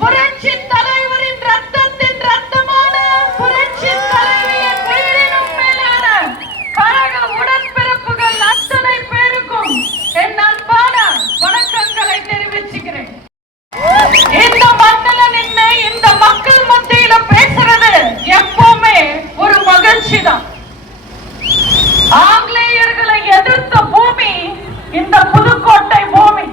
புரட்சி தலைவரின் ரத்தத்தின் ரத்தமான புரட்சி தலைவியின் உயிரினும் மேலான கழக உடன்பிறப்புகள் அத்தனை பேருக்கும் என் அன்பான வணக்கங்களை தெரிவிச்சுக்கிறேன். இந்த மண்ணில நின்று இந்த மக்கள் மத்தியில பேசுறது எப்பவுமே ஒரு மகிழ்ச்சி தான். ஆங்கிலேயர்களை எதிர்த்த பூமி இந்த புதுக்கோட்டை பூமி.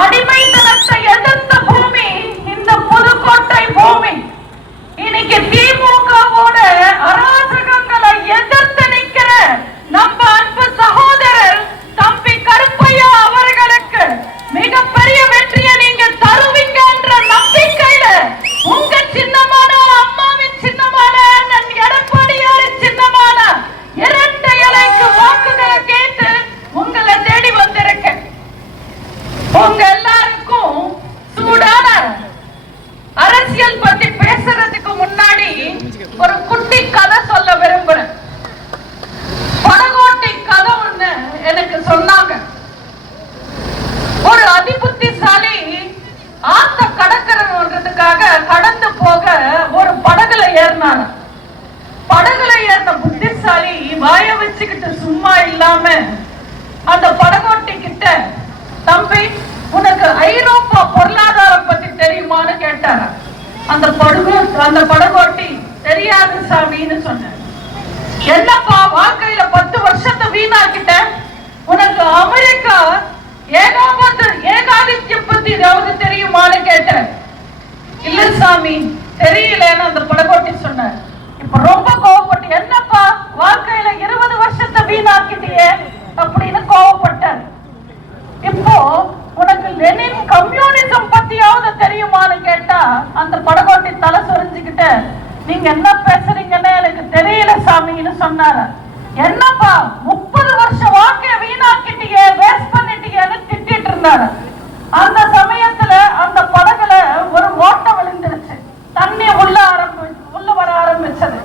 அடிமைத்தனத்தை எதிர்த்த பூமி இந்த புதுக்கோட்டை பூமி. இன்னைக்கு திமுகவோட அராஜகங்களை எதிர்த்து நிக்கிற நம்ம அன்பு சகோதரர் தம்பி கருப்பையா அவர்களுக்கு மிகப்பெரிய வெற்றியை நீங்க தருவீங்கன்ற நம்பிக்கையில உங்க சின்னமான அம்மாவின் சின்னமான எடப்பாடியார் சின்னமான இரட்டை இலைக்கு வாக்குகளை கேட்டு உங்களை தேடி வந்திருக்கேன். உங்க எல்லாருக்கும் சூடான அரசியல் பத்தி பேசுறதுக்கு முன்னாடி ஒரு குட்டி கதை சொல்ல விரும்புறேன். படகோட்டை கதை ஒண்ணு எனக்கு சொன்னாங்க. ஒரு அதிபுத்திசாலி ஆத்த கடற்கரைன்றதுக்காக கடந்து போக ஒரு படகுல ஏறினாங்க. படகுல ஏறின புத்திசாலி வாய வச்சுக்கிட்டு சும்மா இல்லாம அந்த படகோட்டி கிட்ட, தம்பி உனக்கு ஐரோப்பா பொருளாதாரம் பத்தி தெரியுமான்னு கேட்டார. அந்த படகோட்டி தெரியாது சாமின்னு சொன்ன. என்னப்பா வாழ்க்கையில 10 வருஷத்தை வீணாக்கிட்ட, உனக்கு அமெரிக்கா ஏகாதித்ய பத்தி ஏதாவது தெரியுமான்னு கேட்ட. இல்ல சாமி தெரியலன்னு அந்த படகோட்டி சொன்ன. இப்ப ரொம்ப கோவப்பட்டு, என்னப்பா வாழ்க்கையில 20 வருஷத்தை வீணாக்கிட்டியே அப்படின்னு கோவப்பட்டார். இப்போ உனக்கு லெனின் கம்யூனிசம் பத்தியாவது தெரியுமான்னு கேட்டா அந்த படகோட்டி தலை சொரிஞ்சுக்கிட்ட, நீங்க என்ன பேசுறீங்கன்னு எனக்கு தெரியல சாமின்னு சொன்னாரு. என்னப்பா 30 வருஷம் வாழ்க்கைய வீணாக்கிட்டீங்க, வேஸ்ட் பண்ணிட்டீங்கன்னு திட்டிட்டு இருந்தாரு. அந்த சமயத்துல அந்த படகுல ஒரு ஓட்டம் விழுந்துருச்சு. தண்ணி உள்ள வர ஆரம்பிச்சது.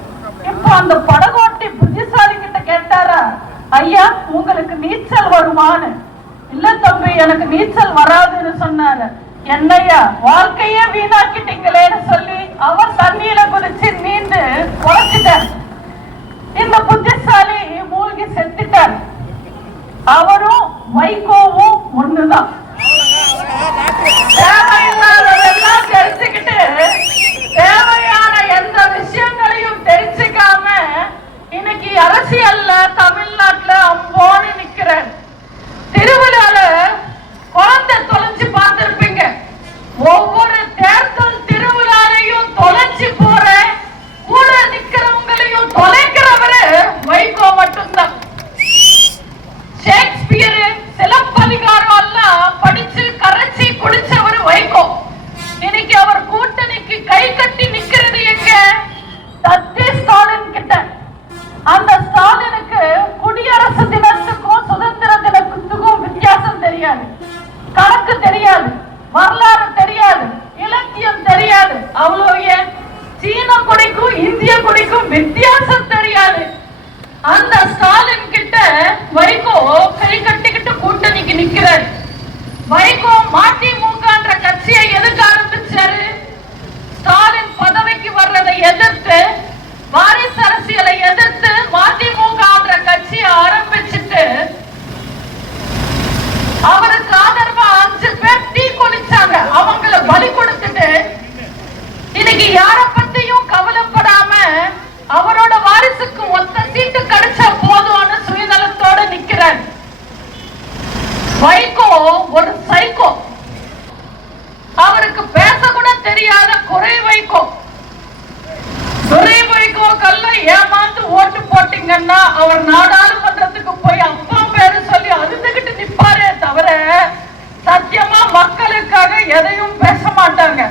இப்போ அந்த படகோட்டி புத்திசாலி கிட்ட கேட்டாரா, ஐயா உங்களுக்கு நீச்சல் வருமானு. இல்ல தம்பி எனக்கு நீச்சல் வராதுன்னு சொன்னாரு. என்னையா வாழ்க்கையே வீணாக்கிட்டீங்களேன்னு சொல்லி அவர் தண்ணியில குதிச்சு நீண்டு குறைச்சிட்டார். இந்த புத்திசாலி மூழ்கி செத்துட்டார். அவரும் வைகோவும் ஒண்ணுதான். தேவையில்லாததெல்லாம் தெரிஞ்சுக்கிட்டு தேவையான எந்த விஷயங்களையும் தெரிஞ்சுக்காம இன்னைக்கு அரசியல்ல தமிழ்நாட்டுல அம்போன்னு நிக்கிறார். திருவிழால குழந்தை தொலைஞ்சு பார்த்திருப்பீங்க. ஒவ்வொரு தேர்தல் திருவிழாலையும் தொலைஞ்சு போற கூட நிக்கிறவங்களையும் தொலைக்கிறவரு வைகோ மட்டும்தான். ஷேக்ஸ்பியர் சிலப்பதிகாரம் எல்லாம் படிச்சு கரைச்சி குடிச்சவர் வைகோ. இன்னைக்கு அவர் கூட்டணிக்கு கை கட்டி நிக்கிறது எங்க? தத்தி ஸ்டாலின் கிட்ட. அந்த ஸ்டாலினுக்கு குடியரசு தினத்துக்கும் சுதந்திர தினத்துக்கும் வித்தியாசம் தெரியாது, கணக்கு தெரியாது, வரலாறு தெரியாது, இலக்கியம் தெரியாது. அவ்வளோ ஏன் சீன கொடிக்கும் இந்திய கொடிக்கும் வித்தியாசம் தெரியாது. அந்த ஸ்டாலின் கிட்ட வைகோ கை கட்டிக்கிட்டு கூட்டணிக்கு நிக்கிறார். வைகோ மதிமுகன்ற கட்சியை எதுக்கு ஆரம்பிச்சாரு? ஸ்டாலின் பதவிக்கு வர்றதை எதிர்த்து, வாரிசு அரசியலை எதிர்த்து மதிமுகன்ற கட்சியை ஆரம்பிச்சுட்டு அவருக்கு ஆதரவா 5 பேர் டீ குடிச்சாங்க. அவங்களை பலி கொடுத்துட்டு இன்னைக்கு யார பத்தியும் கவலைப்படாம அவரோட வாரிசுக்கு ஒத்த சீட்டு கிடைச்சா போதும்னு சுயநலத்தோட நிக்கிறார். வைகோ ஒரு சைக்கோ. அவருக்கு பேச கூட தெரியாத குறை வைகோ. துரை வைகோக்கெல்லாம் ஏமாந்து ஓட்டு போட்டீங்கன்னா அவர் நாடாளுமன்றத்துக்கு போய் அப்பா பேரு சொல்லி அழுதுகிட்டு நிப்பாரே தவிர சத்தியமா மக்களுக்காக எதையும் பேச மாட்டாங்க.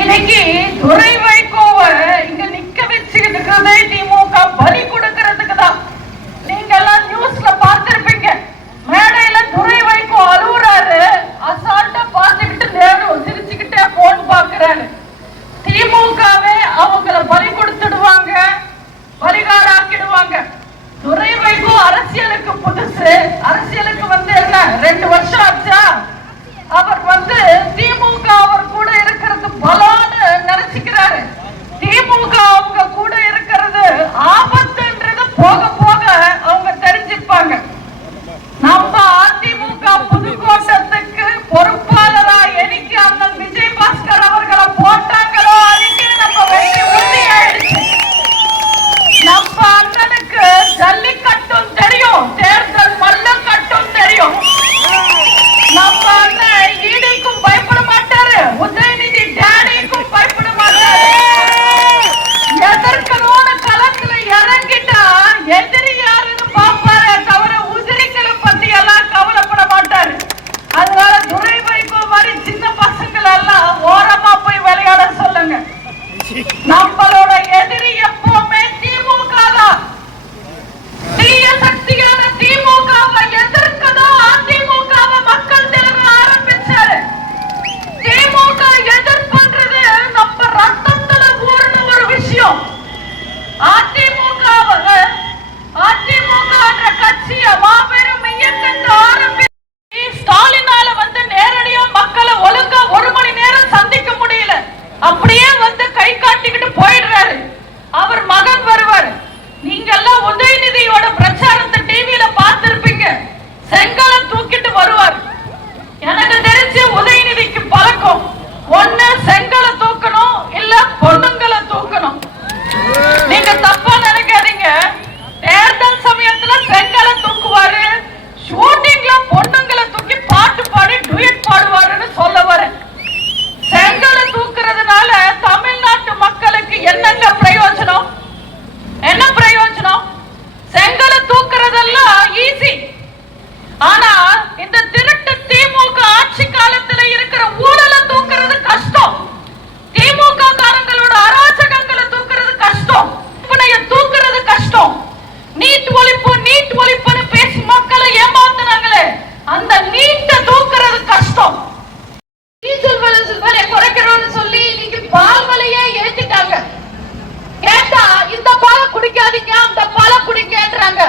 இன்னைக்கு துரை வைகோவை இங்க நிக்க வச்சுக்கிட்டு திமுக பலி கொடுக்கறதுக்கு தான். நீங்க எல்லாம் நியூஸ்ல பார்த்திருப்பீங்க. மேடையில துரை வைகோ அழுவுறாரு. அப்படியே வந்து கை காட்டிக்கிட்டு போயிடுறாரு. அவர் மகன் வருவார். நீங்க எல்லாம் உதயநிதியோட பிரச்சாரத்தை டிவியில பார்த்திருப்பீங்க. செங்கலை தூக்கிட்டு வருவார். எனக்கு தெரிஞ்சு உதயநிதிக்கு பழக்கம், ஒண்ணு செங்கலை தூக்கணும், இல்ல பொண்ணுங்களை தூக்கணும். நீங்க தப்பா நினைக்காதீங்க. தேர்தல் சமயத்துல செங்கலை தூக்குவாரு, ஷூட்டிங்ல பொண்ணுங்களை தூக்கி பாட்டு பாடி டுயட் பாடுவாருன்னு சொல்ல வரேன். செங்கலை தூக்குறதுனால தமிழ்நாட்டு மக்களுக்கு என்னங்க பிரயோஜனம்? என்ன பிரயோஜனம்? செங்கலை தூக்குறதெல்லாம் ஈஸி. ஆனா இந்த திருட்டு திமுக ஆட்சி காலத்துல இருக்கிற ஊழலை தூக்குறது கஷ்டம். திமுக காரங்களோட அராஜகங்களை தூக்குறது கஷ்டம். தூக்குறது கஷ்டம். நீட் ஒழிப்பு நீட் ஒழிப்புன்னு பேசி மக்களை ஏமாத்துனாங்களே, அந்த நீட்டை தூக்குறது கஷ்டம். டீசல் விலை குறைக்கிறோம்னு சொல்லி இன்னைக்கு பால் விலையே ஏத்திட்டாங்க. கேட்டா இந்த பாலை குடிக்காதீங்க, அந்த பாலை குடிங்கன்றாங்க.